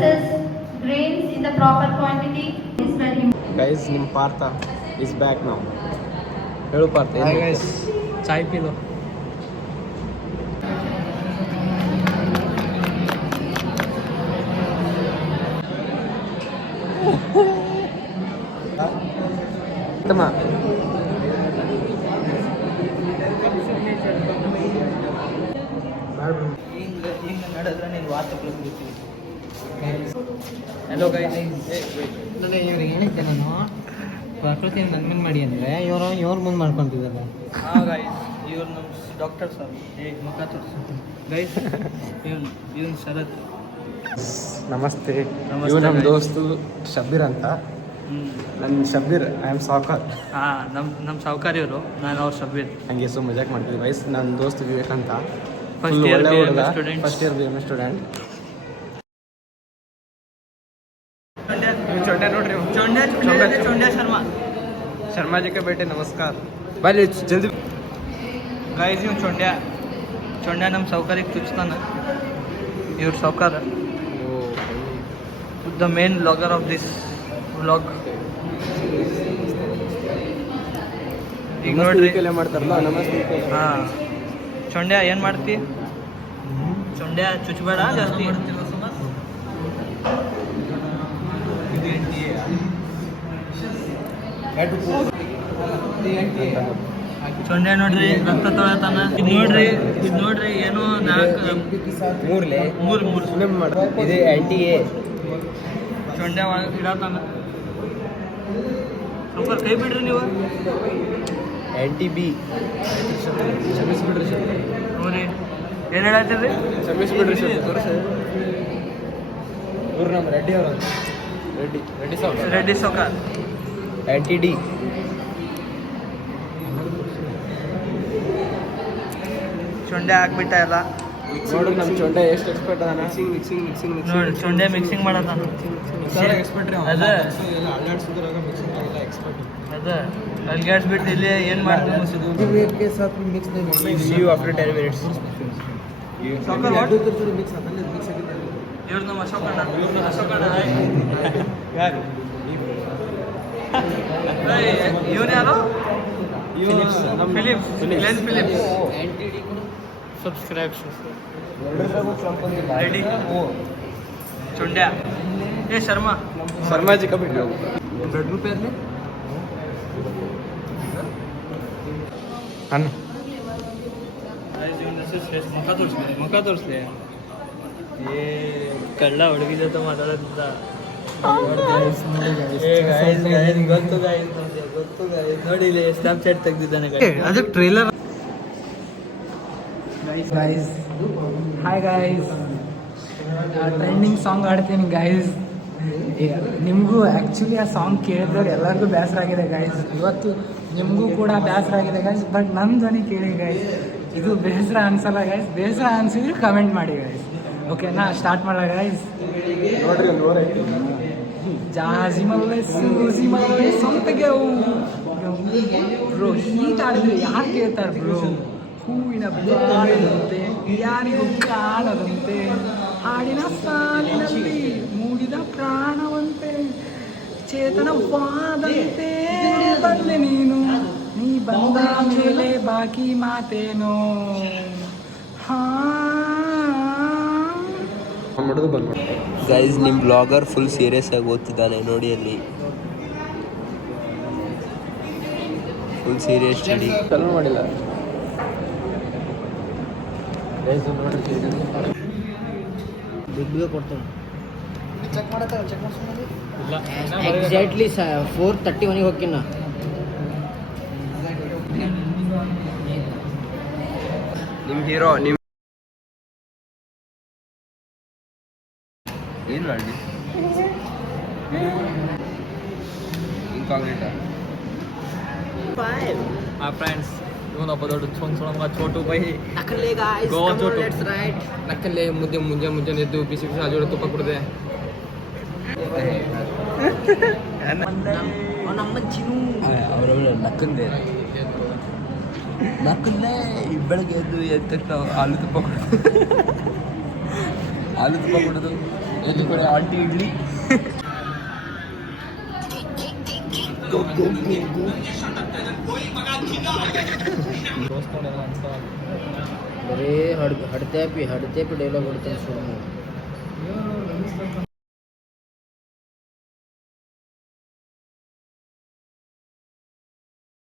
grains in the proper quantity is very important. Guys ನಿಮ್ಮ Partha is back ನಾವು. ಹೇಳು Partha. Hi guys, ಚಾಯ್ ಪೀಲೋ. ತಮ್ಮ hello guys, ನಾನು ಇವ್ರಿಗೆ ಹೇಳಿದ್ದೆ, ನಾನು ಪ್ರಕೃತಿನ ನನ್ನ ಮುಂದೆ ಮಾಡಿ ಅಂದರೆ ಇವ್ರ ಮುಂದೆ ಮಾಡ್ಕೊತಿದ್ದಲ್ಲ. ಹಾಂ ಗೈಸ್, ಇವ್ರು ನಮ್ಮ ಡಾಕ್ಟರ್ ಸರ್. ಮುಖ ತೋರಿಸು ಗೈಸ್. ಇವನು ಶರತ್. ನಮಸ್ತೆ. ಇವು ನಮ್ಮ ದೋಸ್ತು ಶಬ್ಬೀರ್ ಅಂತ. ನನ್ನ ಶಬ್ಬೀರ್, ಐ ಆಮ್ ಸಾವ್ಕಾರ್. ಹಾಂ, ನಮ್ಮ ಸಾವುಕಾರ ಇವರು, ನಾನು ಅವ್ರ ಶಬ್ಬೀರ್. ಹಂಗೆ ಸೊ ಮಜಾಕ್ ಮಾಡ್ತೀವಿ ಗೈಸ್. ನನ್ನ ದೋಸ್ತು ವಿವೇಕ್ ಅಂತ, first year student. First year BMS student. Chonde ನೋಡ್ರಿ, ಚೊಂಡೆ ಶರ್ಮಾ ಜಿ ಕೆ ಬೇಟೆ ನಮಸ್ಕಾರ. ಬಾಯ್ ಜಲ್ದಿ ಗೈಸ್. ಇವ್ನು ಚೊಂಡ್ಯ ನಮ್ಮ ಸೌಕರ್ಯಕ್ಕೆ ಚುಚ್ತಾನ. ಇವ್ರ ಸೌಕಾರ the main vlogger of this vlog. ಈಗ ನೋಡ್ರಿ ಮಾಡ್ತಾರಲ್ಲ, ನಮಸ್ತೆ. ಹಾಂ, ಚೊಂಡ್ಯ ಏನು ಮಾಡ್ತಿ? ಚೊಂಡ್ಯ ಚುಚ್ಚಬೇಡ ಜಾಸ್ತಿ. ಚೊಂಡ್ಯ ನೋಡ್ರಿ ರಕ್ತ ತೊಳತಾನ. ಇದು ನೋಡ್ರಿ ಏನೋ 4 ಇದು NTA. ಚೊಂಡ್ಯ ಇಡತಾನ. ಸ್ವಲ್ಪ ಕೈ ಬಿಡ್ರಿ ನೀವು. NTB. ನೋಡ್ರಿ ಏನು ಹೇಳತ್ತೀರಿ? ಕ್ಷಮಿಸ್ಬಿಡ್ರಿ ಸರ್, ತೋರಿಸಿ. ಇವ್ರು ನಮ್ಮ ರೆಡ್ಡಿ ಅವರು. ರೆಡ್ಡಿ ಸೌಕಾರ್. NTD. ಚೊಂಡೆ ಹಾಕ್ಬಿಟ್ಟ ಎಲ್ಲ. ನೋಡ್ರಿ ನಮ್ಮ ಚೊಂಡೆ ಎಷ್ಟು ಎಕ್ಸ್ಪರ್ಟ್ ಅದಾನ. ಮಿಕ್ಸಿಂಗ್ ನೋಡಿ ಚೊಂಡೆ ಮಿಕ್ಸಿಂಗ್ ಮಾಡತಾನ. ಎಕ್ಸ್ಪರ್ಟ್ ರೀ. ಅದೇ ಅಲ್ಲಾಡ್ಸಿದ್ರಾಗ ಮಿಕ್ಸಿಂಗ್ ಆಗಿಲ್ಲ ಎಕ್ಸ್ಪರ್ಟ್. ಅದೇ ಅಲ್ಗಾಡ್ಸ್ಬಿಟ್ಟು ಇಲ್ಲಿ ಏನು ಮಾಡ್ತೀವಿ ಮುಗಿಸಿದ್ವು. See you after 10 minutes. ಸೌಕರ್ ಇವ್ರು ನಮ್ಮ ಅಶೋಕಣ್ಣ. ಇವನು ಯಾರು? Philips. Subscribe ready. Chundya Sharma ji का वीडियो बेडरूम पे है ಅಣ್ಣ. ಮುಖ ತೋರಿಸ್ಲಿ. ಕಳ್ಳ ಹುಡುಗಿ ಜೊತೆ ಮಾತಾಡೋದಿದ್ದ. ಗೊತ್ತು ನೋಡಿ, ಇಲ್ಲಿ ಸ್ನ್ಯಾಪ್ಚಾಟ್ ತೆಗ್ದಿದ್ದಾನೆ. ಅದಕ್ಕೆ trailer. Guys, hi guys, trending song ಆಡ್ತೀನಿ ಗೈಸ್. ನಿಮಗೂ ಆ್ಯಕ್ಚುಲಿ ಆ ಸಾಂಗ್ ಕೇಳಿದ್ರೆ ಎಲ್ಲರಿಗೂ ಬೇಸರ ಆಗಿದೆ ಗೈಸ್. ಇವತ್ತು ನಿಮಗೂ ಕೂಡ ಬೇಸರ ಆಗಿದೆ ಗೈಸ್, ಬಟ್ ನಮ್ಮ ಧ್ವನಿ ಕೇಳಿ ಗೈಸ್. ಇದು ಬೇಸರ ಅನ್ಸಲ್ಲ ಗೈಸ್. ಬೇಸರ ಅನ್ಸಿದ್ರೆ ಕಮೆಂಟ್ ಮಾಡಿ ಗೈಸ್. ಓಕೆನಾ? ಸ್ಟಾರ್ಟ್ ಮಾಡೋಣ ಗೈಸ್. ಜಾಜಿ ಮಲ್ಲೆ ಸೂಜಿ ಮಲ್ಲೆ ಸೊಂತಗೆ ಬ್ರೋ, ಹೀಟ್ ಆಡಿದ್ರೆ ಯಾರು ಕೇಳ್ತಾರೆ ಬ್ರೋ? ಹೂವಿನ ಬಾಳದಂತೆ ಯಾರಿಗೂ ಕಾಣದಂತೆ ಹಾಡಿನ ಸಾಲಿನಲ್ಲಿ ಮೂಡಿದ ಪ್ರಾಣವಂತೆ ಚೇತನವಾದಂತೆ ಬಂದೆ ನೀನು, ನೀ ಬಂದ ಮೇಲೆ ಬಾಕಿ ಮಾತೇನೋ. ಗೈಸ್, ನಿಮ್ಮ ಬ್ಲಾಗರ್ ಫುಲ್ ಸೀರಿಯಸ್ ಆಗಿ ಓದ್ತಿದ್ದಾನೆ ನೋಡಿ. ಅಲ್ಲಿ ಫುಲ್ ಸೀರಿಯಸ್ ಸ್ಟಡಿ ಚಾಲೂ ಮಾಡಿಲ್ಲ. ದುಡ್ಡು ಕೊಡ್ತಾನೆ. ಎಕ್ಸಾಕ್ಟ್ಲಿ 4:31 ಹೋಗ್ತೀನಿ. ನಿಮ್ಮ ಹೀರೋ ನಿಮ್ಮ ಏನು ಮಾಡಿ ಫ್ರೆಂಡ್ಸ್, ಇವನೊಬ್ಬ ದೊಡ್ಡ ಸೊಣ ಚೋಟು ಬೈ ನಕಲೆ guys, Goa Chotu. Let's right. ನಕ್ಕಲ್ಲೇ ಮುಂಜಾನೆ ಎದ್ದು ಬಿಸಿ ಜೋಳ ತುಪ್ಪ ಕುಡಿದೆ. ನಮ್ಮ ಚಿನ್ನು ಅವರವಳು ನಕ್ಕಂದೆ ಬೆಳಗ್ಗೆ ಎದ್ದು ತಕ್ಷಣ ಹಾಲು ತುಪ್ಪ ಕೊಡೋದು. ಎಲ್ಲಿ ಕೂಡ ಆಂಟಿ ಇಡ್ಲಿ ಬರೀ ಹಡ್ತೆ ಪಿ ಡೈಲಾಗ್ ಹೊಡ್ತಾನೆ ಸುಮ್ಮನೆ